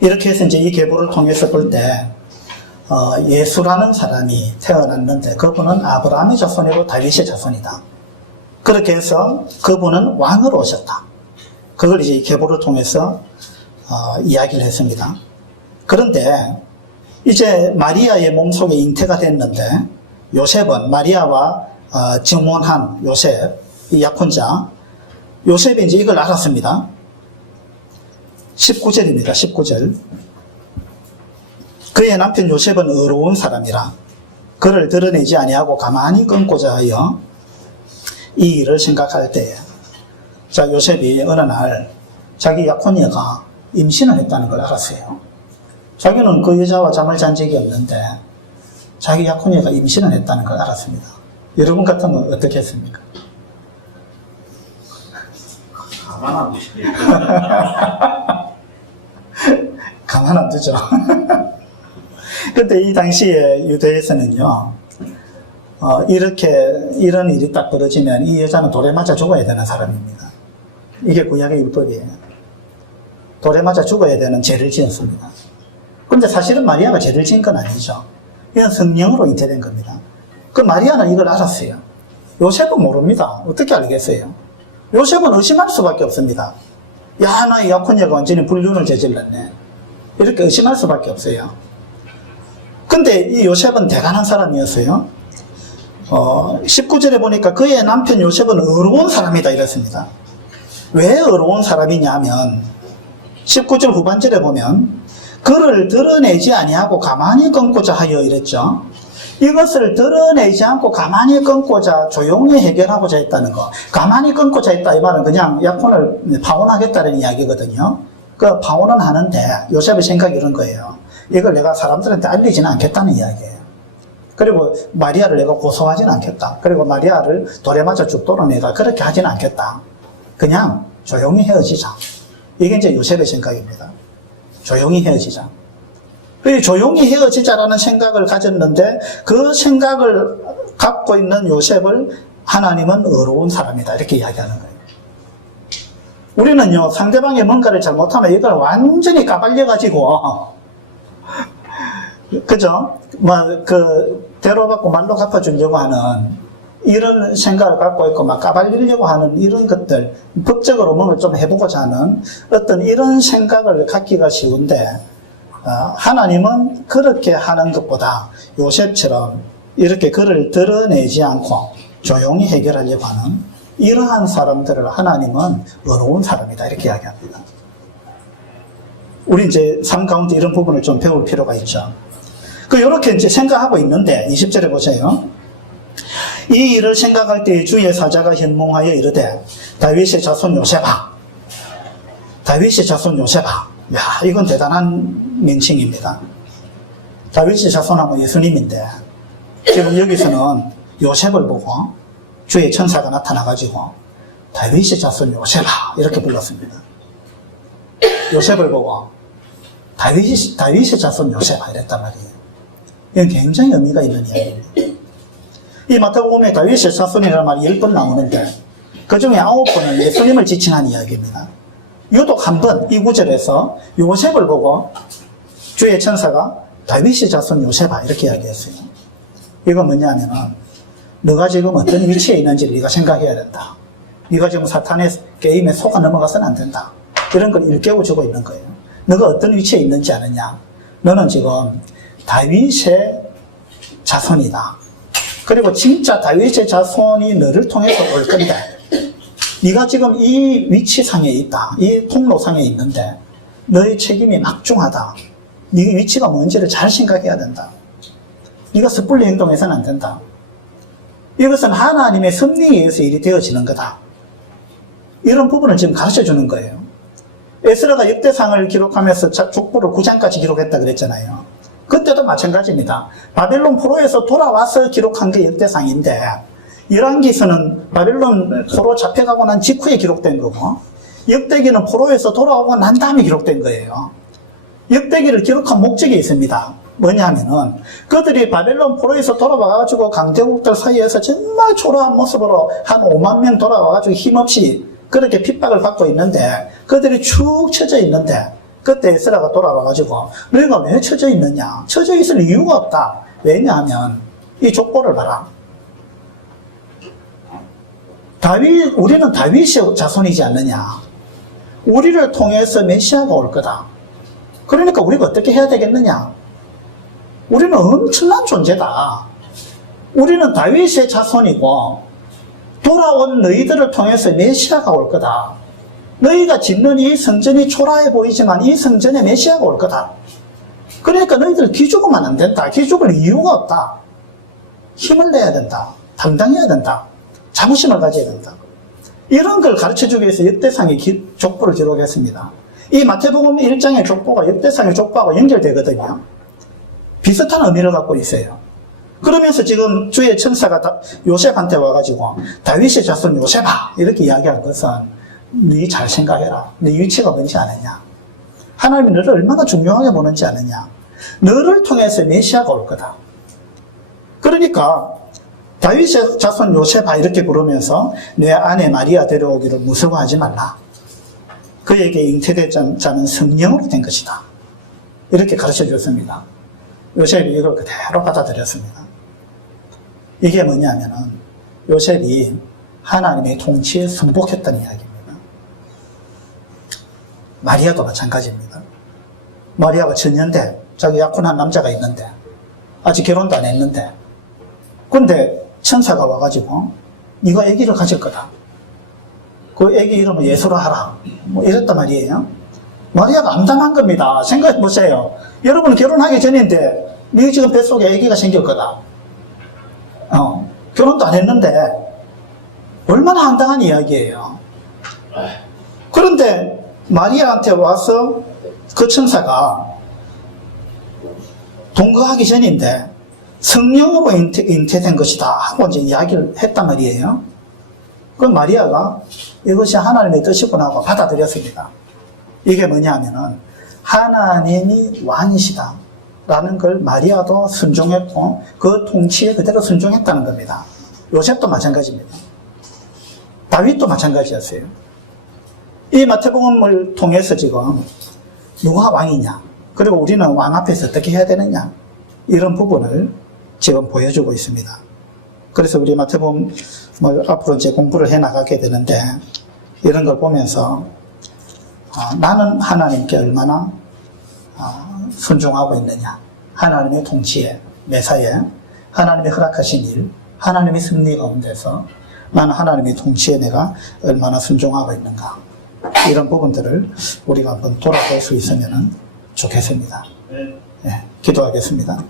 이렇게 해서 이제 이 계보를 통해서 볼 때, 예수라는 사람이 태어났는데 그분은 아브라함의 자손이고 다윗의 자손이다. 그렇게 해서 그분은 왕으로 오셨다. 그걸 이제 이 계보를 통해서 이야기를 했습니다. 그런데 이제 마리아의 몸속에 잉태가 됐는데 요셉은 마리아와 증혼한 요셉, 이 약혼자 요셉이 이제 이걸 알았습니다. 19절입니다. 19절. 그의 남편 요셉은 의로운 사람이라 그를 드러내지 아니하고 가만히 끊고자 하여 이 일을 생각할 때에, 자, 요셉이 어느 날 자기 약혼녀가 임신을 했다는 걸 알았어요. 자기는 그 여자와 잠을 잔 적이 없는데 자기 약혼녀가 임신을 했다는 걸 알았습니다. 여러분 같으면 어떻게 했습니까? 가만 안 두시네요. 가만 안 두죠. 근데 이 당시에 유대에서는요, 이런 일이 딱 벌어지면 이 여자는 돌에 맞아 죽어야 되는 사람입니다. 이게 구약의 율법이에요. 돌에 맞아 죽어야 되는 죄를 지었습니다. 근데 사실은 마리아가 죄를 지은 건 아니죠. 이건 성령으로 잉태된 겁니다. 그 마리아는 이걸 알았어요. 요셉은 모릅니다. 어떻게 알겠어요? 요셉은 의심할 수밖에 없습니다. 야, 나의 약혼녀가 완전히 불륜을 저질렀네. 이렇게 의심할 수밖에 없어요. 근데 이 요셉은 대단한 사람이었어요. 19절에 보니까 그의 남편 요셉은 의로운 사람이다 이랬습니다. 왜 의로운 사람이냐 하면 19절 후반절에 보면 그를 드러내지 아니하고 가만히 끊고자 하여 이랬죠. 이것을 드러내지 않고 가만히 끊고자 조용히 해결하고자 했다는 거. 가만히 끊고자 했다 이 말은 그냥 약혼을 파혼하겠다는 이야기거든요. 그 파혼은 하는데 요셉의 생각이 이런 거예요. 이걸 내가 사람들한테 알리지는 않겠다는 이야기예요. 그리고 마리아를 내가 고소하지는 않겠다. 그리고 마리아를 돌에 맞아 죽도록 내가 그렇게 하지는 않겠다. 그냥 조용히 헤어지자. 이게 이제 요셉의 생각입니다. 조용히 헤어지자. 조용히 헤어지자라는 생각을 가졌는데 그 생각을 갖고 있는 요셉을 하나님은 의로운 사람이다 이렇게 이야기하는 거예요. 우리는요, 상대방이 뭔가를 잘못하면 이걸 완전히 까발려가지고 그죠? 대로받고 말로 갚아주려고 하는 이런 생각을 갖고 있고 막 까발리려고 하는 이런 것들, 법적으로 뭔가 좀 해보고자 하는 어떤 이런 생각을 갖기가 쉬운데, 하나님은 그렇게 하는 것보다 요셉처럼 이렇게 그를 드러내지 않고 조용히 해결하려고 하는 이러한 사람들을 하나님은 의로운 사람이다 이렇게 이야기합니다. 우리 이제 삶 가운데 이런 부분을 좀 배울 필요가 있죠. 이렇게 이제 생각하고 있는데 20절에 보세요. 이 일을 생각할 때 주의 사자가 현몽하여 이르되 다윗의 자손 요셉아, 다윗의 자손 요셉아. 야, 이건 대단한 명칭입니다. 다윗의 자손하고 예수님인데 지금 여기서는 요셉을 보고 주의 천사가 나타나가지고 다윗의 자손 요셉아 이렇게 불렀습니다. 요셉을 보고 다윗의 자손 요셉아 이랬단 말이에요. 이건 굉장히 의미가 있는 이야기입니다. 이 마태복음에 다윗의 자손이라는 말이 10번 나오는데 그 중에 9번은 예수님을 지칭한 이야기입니다. 유독 한 번 이 구절에서 요셉을 보고 주의 천사가 다윗의 자손 요셉아 이렇게 이야기했어요. 이건 뭐냐면은 너가 지금 어떤 위치에 있는지를 네가 생각해야 된다. 네가 지금 사탄의 게임에 속아 넘어가서는 안 된다. 이런 걸 일깨워주고 있는 거예요. 너가 어떤 위치에 있는지 아느냐. 너는 지금 다윗의 자손이다. 그리고 진짜 다윗의 자손이 너를 통해서 올 건데 네가 지금 이 위치상에 있다. 이 통로상에 있는데 너의 책임이 막중하다. 네 위치가 뭔지를 잘 생각해야 된다. 네가 섣불리 행동해서는 안 된다. 이것은 하나님의 섭리에 의해서 일이 되어지는 거다. 이런 부분을 지금 가르쳐주는 거예요. 에스라가 역대상을 기록하면서 족보를 9장까지 기록했다 그랬잖아요. 그때도 마찬가지입니다. 바벨론 포로에서 돌아와서 기록한 게 역대상인데 열왕기서는 바벨론 포로 잡혀가고 난 직후에 기록된 거고 역대기는 포로에서 돌아오고 난 다음에 기록된 거예요. 역대기를 기록한 목적이 있습니다. 뭐냐면은 그들이 바벨론 포로에서 돌아와가지고 강대국들 사이에서 정말 초라한 모습으로 한 5만 명 돌아와가지고 힘없이 그렇게 핍박을 받고 있는데 그들이 축 처져 있는데 그때 에스라가 돌아와가지고 너희가 왜 처져 있느냐? 처져 있을 이유가 없다. 왜냐하면 이 족보를 봐라. 우리는 다윗의 자손이지 않느냐? 우리를 통해서 메시아가 올 거다. 그러니까 우리가 어떻게 해야 되겠느냐? 우리는 엄청난 존재다. 우리는 다윗의 자손이고 돌아온 너희들을 통해서 메시아가 올 거다. 너희가 짓는 이 성전이 초라해 보이지만 이 성전에 메시아가 올 거다. 그러니까 너희들 기죽으면 안 된다. 기죽을 이유가 없다. 힘을 내야 된다. 당당해야 된다. 자부심을 가져야 된다. 이런 걸 가르쳐주기 위해서 역대상의 족보를 기록했습니다. 이 마태복음 1장의 족보가 역대상의 족보하고 연결되거든요. 비슷한 의미를 갖고 있어요. 그러면서 지금 주의 천사가 요셉한테 와가지고 다윗의 자손 요셉아 이렇게 이야기한 것은 네 잘 생각해라. 네 위치가 뭔지 아느냐. 하나님이 너를 얼마나 중요하게 보는지 아느냐. 너를 통해서 메시아가 올 거다. 그러니까 다윗의 자손 요셉아 이렇게 부르면서 내 아내 마리아 데려오기를 무서워하지 말라. 그에게 잉태된 자는 성령으로 된 것이다. 이렇게 가르쳐 줬습니다. 요셉이 이걸 그대로 받아들였습니다. 이게 뭐냐면은 요셉이 하나님의 통치에 승복했다는 이야기입니다. 마리아도 마찬가지입니다. 마리아가 전년대 자기 약혼한 남자가 있는데 아직 결혼도 안 했는데 근데 천사가 와가지고 네가 아기를 가질 거다. 그 아기 이름을 예수로 하라. 뭐 이랬단 말이에요. 마리아가 암담한 겁니다. 생각해 보세요. 여러분 결혼하기 전인데 네 지금 뱃속에 아기가 생길 거다. 결혼도 안 했는데 얼마나 황당한 이야기예요. 그런데 마리아한테 와서 그 천사가 동거하기 전인데 성령으로 잉태된 것이다 하고 이제 이야기를 했단 말이에요. 그 마리아가 이것이 하나님의 뜻이구나 하고 받아들였습니다. 이게 뭐냐면은 하나님이 왕이시다 라는 걸 마리아도 순종했고 그 통치에 그대로 순종했다는 겁니다. 요셉도 마찬가지입니다. 다윗도 마찬가지였어요. 이 마태복음을 통해서 지금 누가 왕이냐 그리고 우리는 왕 앞에서 어떻게 해야 되느냐 이런 부분을 지금 보여주고 있습니다. 그래서 우리 마태복음 앞으로 이제 공부를 해 나가게 되는데 이런 걸 보면서 나는 하나님께 얼마나 순종하고 있느냐. 하나님의 통치에, 매사에, 하나님이 허락하신 일, 하나님의 승리 가운데서 나는 하나님의 통치에 내가 얼마나 순종하고 있는가. 이런 부분들을 우리가 한번 돌아볼 수 있으면 좋겠습니다. 네, 기도하겠습니다.